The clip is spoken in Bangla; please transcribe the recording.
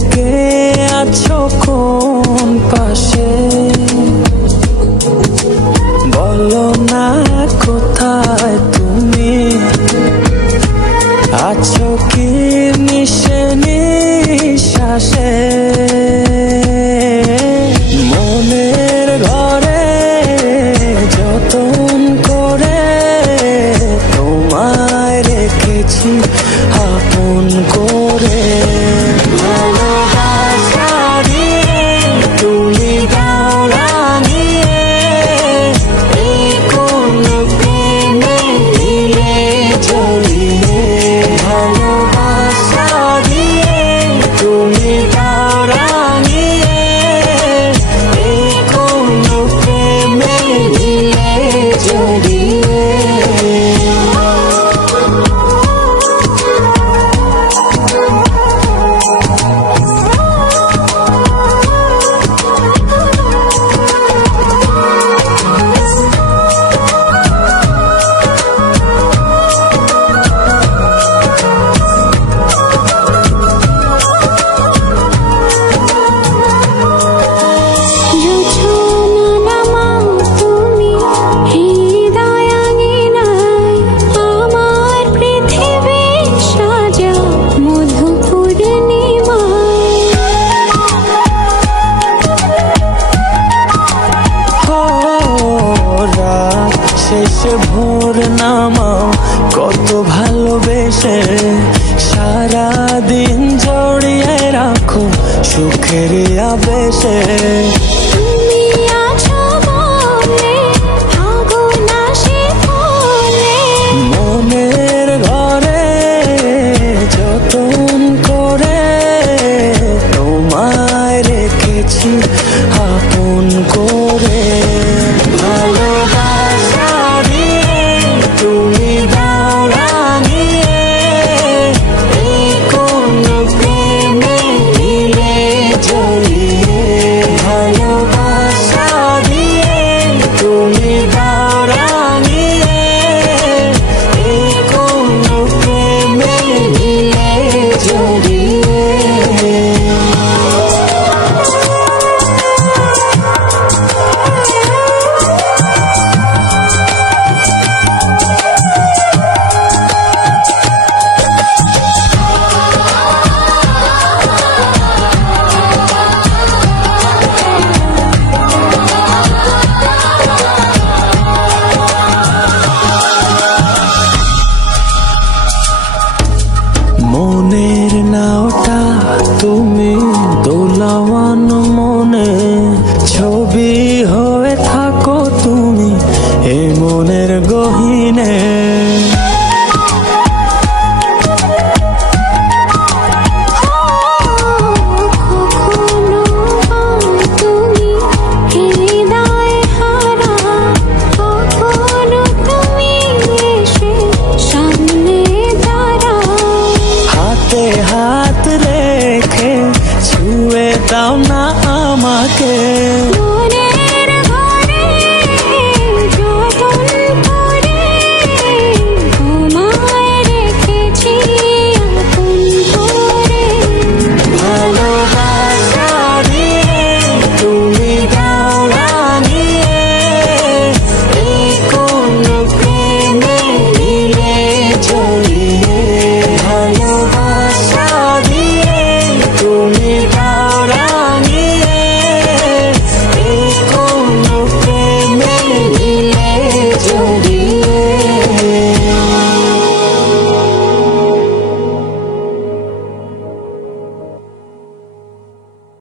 বুকে আছো কোন পাশে বলো না কোথায় তুমি আছো কি মিশে নিঃশ্বাসে মনের ঘরে যতন করে তোমায় রেখেছি আপন করে ভালোবাসা দিয়ে তুমি দাও রাঙিয়ে এই কোন প্রেমে দিলে জড়িয়ে ভালোবাসা দিয়ে তুমি দাও রাঙিয়ে এই কোন প্রেমে দিলে জড়িয়ে শেষে ভোর নামাও কত ভালোবেসে সারাদিন জড়িয়ে রাখো সুখের আবেশে মনের ঘরে যতন করে তোমায় রেখেছি আপন করে ভালোবাসা দিয়ে তুমি দাও রাঙিয়ে এই কোন প্রেমে দিলে জড়িয়ে ভালোবাসা দিয়ে তুমি দাও রাঙিয়ে এই কোন প্রেমে দিলে জড়িয়ে মনের নাওটা তুমি দোলাওয়ান মনে ছবি